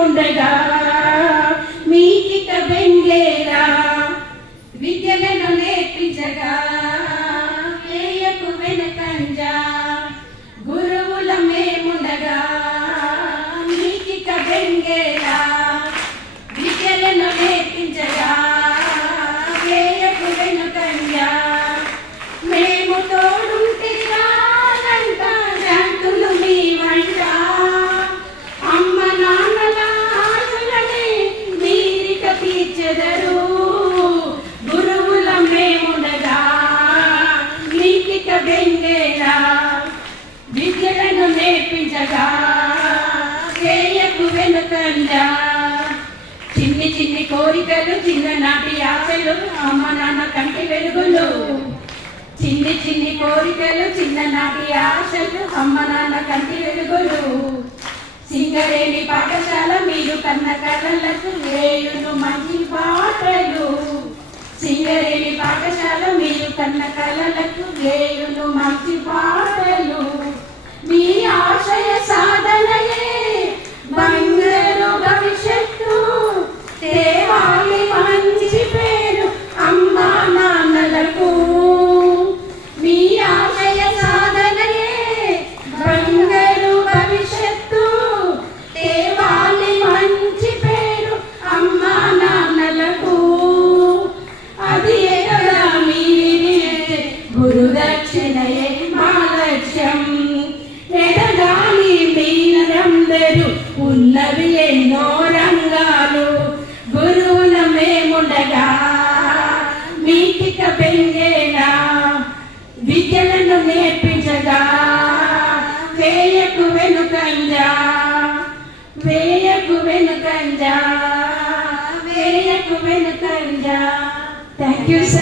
మేముండగా మీకిక బెంగేరా విద్యలను నేర్పించగా వేయకు వెనకంజా గురువుల మేముండగా మీకిక బెంగేరా విద్యలను నేర్పించగా వేయకు వెనకంజా మేము తోడుంటే రానంట శాంతులు మీ వంట అమ్మ నాన్నల ఆశలనే మీరిక తీర్చెదరు గురువుల మేముండగా మీకిక బెంగేరా విద్యలను నేర్పించగా వేయకు వెనుకంజా చిన్ని చిన్ని కోరికలు చిన్ననాటి ఆశలు అమ్మ నాన్న కంటి వెలుగులు చిన్ని చిన్ని కోరికలు చిన్ననాటి ఆశలు అమ్మ నాన్న కంటి వెలుగులు సింగరేణి పాఠశాల మీరు కన్న కళలకు వేయును మంచి పాటలు సింగరేణి పాఠశాల మీరు కన్న కళలకు వేయును మంచి పాటలు మీ ఆశయ సాధనయే బంగారు భవిష్యత్తు తేవాలి మంచి పేరు అమ్మా నాన్నలకు మీ ఆశయ సాధనయే బంగారు భవిష్యత్తు తేవాలి మంచి పేరు అమ్మా నాన్నలకు అది ఎగరా మీరే గురుదక్షిణయే మా లక్ష్యం ఎదగాలి మీరందరూ ఉన్నవి ఎన్నో రంగాలు గురువుల మేముండగా మీకిక బెంగేరా విద్యలను నేర్పించగా వేయకు వెనుకంజా వేయకు వెనుకంజా వేయకు వెనుకంజా థ్యాంక్ యూ సార్.